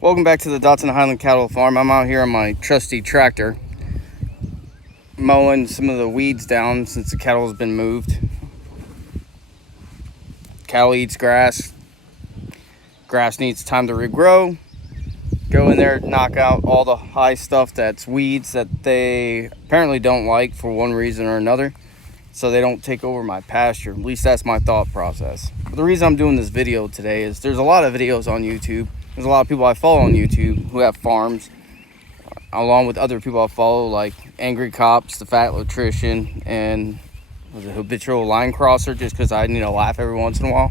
Welcome back to the Dotson Highland Cattle Farm. I'm out here on my trusty tractor, mowing some of the weeds down since the cattle has been moved. Cattle eats grass. Grass needs time to regrow. Go in there, knock out all the high stuff that's weeds that they apparently don't like for one reason or another, so they don't take over my pasture. At least that's my thought process. But the reason I'm doing this video today is there's a lot of videos on YouTube. There's a lot of people I follow on YouTube who have farms, along with other people I follow like Angry Cops, the Fat Electrician, and Habitual Line Crosser, just because I need to laugh every once in a while.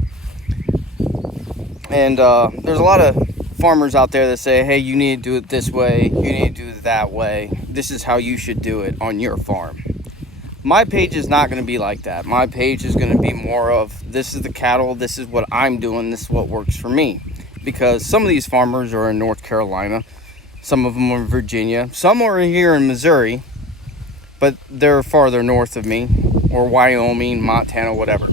And there's a lot of farmers out there that say, hey, you need to do it this way, you need to do it that way, this is how you should do it on your farm. My page is not going to be like that. My page is going to be more of, this is the cattle, this is what I'm doing, this is what works for me. Because some of these farmers are in North Carolina, some of them are in Virginia, some are here in Missouri, but they're farther north of me, or Wyoming, Montana, whatever.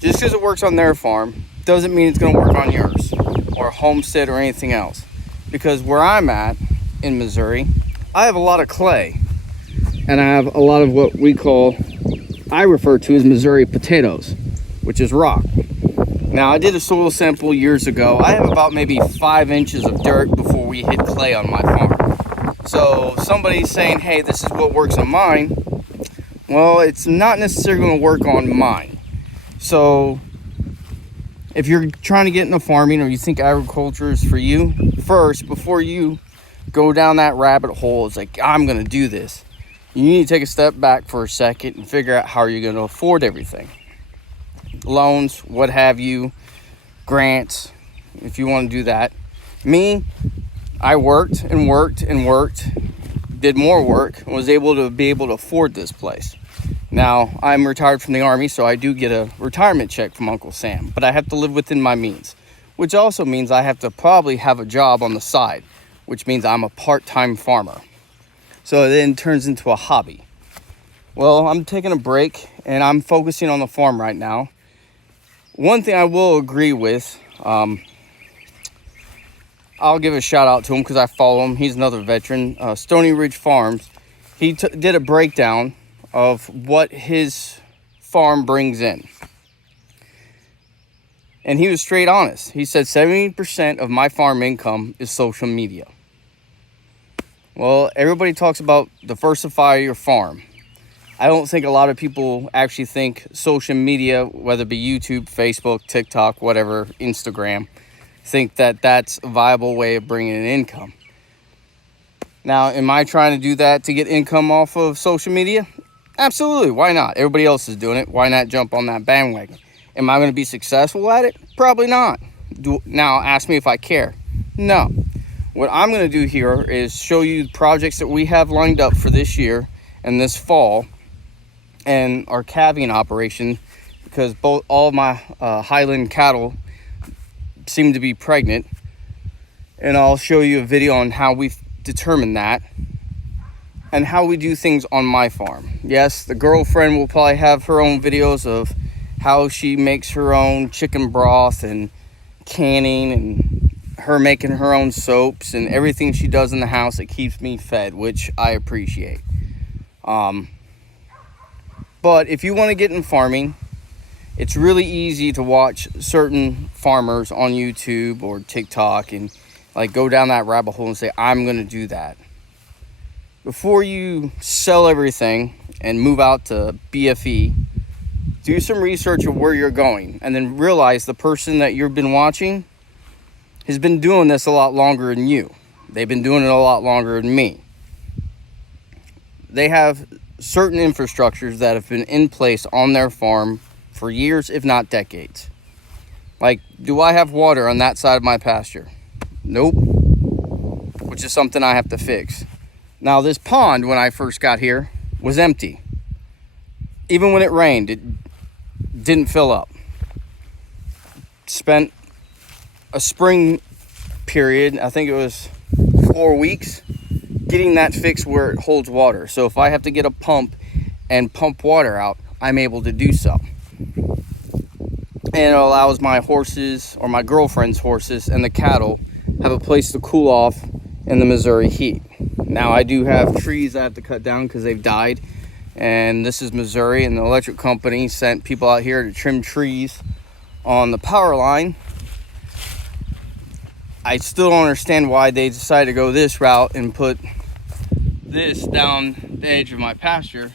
Just because it works on their farm doesn't mean it's going to work on yours, or Homestead, or anything else. Because where I'm at in Missouri, I have a lot of clay, and I have a lot of what I refer to as Missouri potatoes, which is rock. Now, I did a soil sample years ago. I have about maybe 5 inches of dirt before we hit clay on my farm. So somebody's saying, hey, this is what works on mine. Well, it's not necessarily going to work on mine. So if you're trying to get into farming, or you think agriculture is for you, first, before you go down that rabbit hole, it's like, I'm going to do this, you need to take a step back for a second and figure out how you're going to afford everything. Loans, what have you, grants, if you want to do that. Me, I worked and worked and worked, did more work, and was able to afford this place. Now, I'm retired from the Army, so I do get a retirement check from Uncle Sam, but I have to live within my means, which also means I have to probably have a job on the side, which means I'm a part-time farmer. So it then turns into a hobby. Well, I'm taking a break, and I'm focusing on the farm right now. One thing I will agree with, I'll give a shout out to him because I follow him. He's another veteran, Stony Ridge Farms. He did a breakdown of what his farm brings in. And he was straight honest. He said 70% of my farm income is social media. Well, everybody talks about diversify your farm. I don't think a lot of people actually think social media, whether it be YouTube, Facebook, TikTok, whatever, Instagram, think that that's a viable way of bringing in income. Now, am I trying to do that to get income off of social media? Absolutely. Why not? Everybody else is doing it. Why not jump on that bandwagon? Am I going to be successful at it? Probably not. Now, ask me if I care. No. What I'm going to do here is show you the projects that we have lined up for this year and this fall, and our calving operation, because all of my Highland cattle seem to be pregnant, and I'll show you a video on how we've determined that and how we do things on my farm. Yes, the girlfriend will probably have her own videos of how she makes her own chicken broth and canning, and her making her own soaps and everything she does in the house that keeps me fed, which I appreciate. But if you want to get in farming, it's really easy to watch certain farmers on YouTube or TikTok and like go down that rabbit hole and say, I'm going to do that. Before you sell everything and move out to BFE, do some research of where you're going, and then realize the person that you've been watching has been doing this a lot longer than you. They've been doing it a lot longer than me. They have certain infrastructures that have been in place on their farm for years, if not decades. Like, do I have water on that side of my pasture? Nope. Which is something I have to fix. Now, this pond, when I first got here, was empty. Even when it rained, it didn't fill up. Spent a spring period, I think it was 4 weeks, getting that fixed where it holds water. So if I have to get a pump and pump water out, I'm able to do so. And it allows my horses, or my girlfriend's horses, and the cattle have a place to cool off in the Missouri heat. Now I do have trees I have to cut down because they've died, and this is Missouri, and the electric company sent people out here to trim trees on the power line. I still don't understand why they decided to go this route and put this down the edge of my pasture,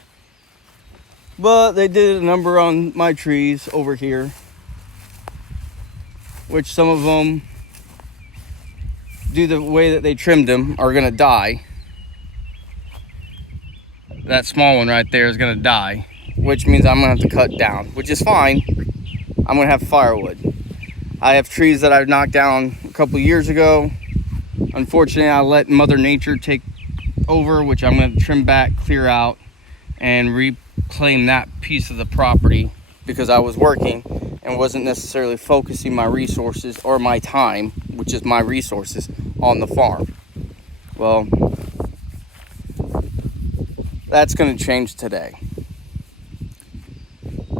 but they did a number on my trees over here, which some of them, due to the way that they trimmed them, are gonna die. That small one right there is gonna die, which means I'm gonna have to cut down, which is fine. I'm gonna have firewood. I have trees that I've knocked down a couple years ago. Unfortunately, I let Mother Nature take over, which I'm gonna trim back, clear out, and reclaim that piece of the property, because I was working and wasn't necessarily focusing my resources or my time, which is my resources, on the farm. Well, that's going to change today.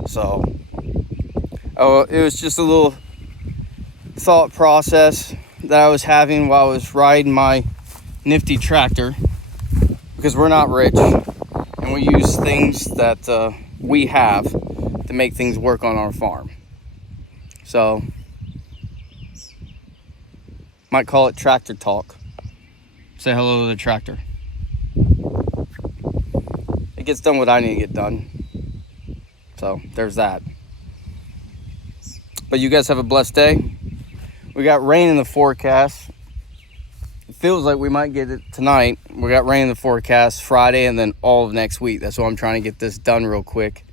So, it was just a little thought process that I was having while I was riding my nifty tractor, because we're not rich and we use things that we have to make things work on our farm. So, might call it tractor talk. Say hello to the tractor. It gets done what I need to get done. So, there's that. But you guys have a blessed day. We got rain in the forecast. It feels like we might get it tonight. We got rain in the forecast Friday and then all of next week. That's why I'm trying to get this done real quick,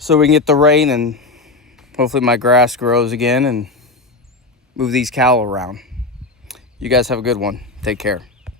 so we can get the rain and hopefully my grass grows again and move these cattle around. You guys have a good one. Take care.